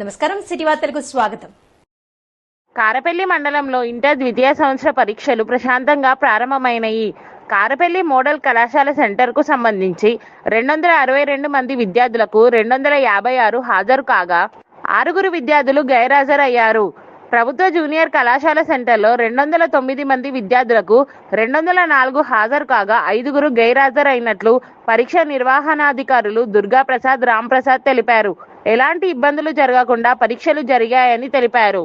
నమస్కారం సిటీ వార్తలకు స్వాగతం. కారపల్లి మండలంలో ఇంటర్ ద్వితీయ సంవత్సర పరీక్షలు ప్రశాంతంగా ప్రారంభమైనాయి. కారపల్లి మోడల్ కళాశాల సెంటర్కు సంబంధించి రెండు వందల అరవై రెండు మంది విద్యార్థులకు రెండు వందల యాభై ఆరు హాజరు కాగా ఆరుగురు విద్యార్థులు గైర్హాజరయ్యారు ప్రభుత్వ జూనియర్ కళాశాల సెంటర్లో రెండు వందల తొమ్మిది మంది విద్యార్థులకు రెండు వందల నాలుగు హాజరు కాగా ఐదుగురు గైరాజరైనట్లు పరీక్ష నిర్వహణాధికారులు దుర్గా ప్రసాద్ రామ్ ప్రసాద్ తెలిపారు. ఎలాంటి ఇబ్బందులు జరగకుండా పరీక్షలు జరిగాయని తెలిపారు.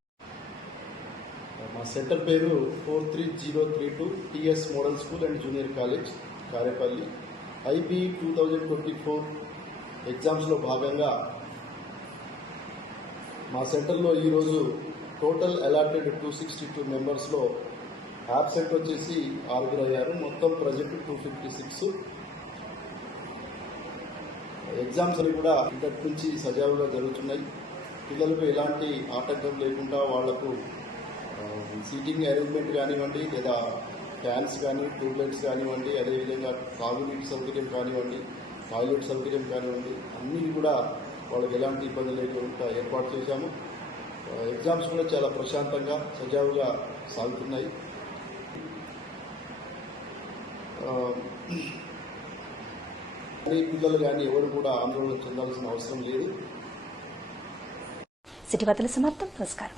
సెంటర్ పేరు four three zero three two TS model school and junior college Karepalli. IB two thousand twenty four ఎగ్జామ్స్లో భాగంగా మా సెంటర్లో ఈరోజు total allotted two sixty two మెంబర్స్లో యాబ్సెంట్ వచ్చేసి ఆరుగురు అయ్యారు. మొత్తం present two fifty six. Exams అన్ని కూడా ఇంతటి నుంచి సజావుగా జరుగుతున్నాయి. పిల్లలకు ఎలాంటి ఆటంకం లేకుండా వాళ్ళకు సీటింగ్ అరేంజ్మెంట్ కానివ్వండి లేదా ఫ్యాన్స్ కానీ ట్యూబ్లైట్స్ కానివ్వండి అదేవిధంగా తాగునీటి సౌకర్యం కానివ్వండి టాయిలెట్ సౌకర్యం కానివ్వండి అన్నీ కూడా వాళ్ళకి ఎలాంటి ఇబ్బంది లేకుండా ఏర్పాటు చేశాము. ఎగ్జామ్స్ కూడా చాలా ప్రశాంతంగా సజావుగా సాగుతున్నాయి. పిల్లలు కానీ ఎవరు కూడా ఆందోళన చెందాల్సిన అవసరం లేదు. సిటీ వార్తల సమాప్తం. నమస్కారం.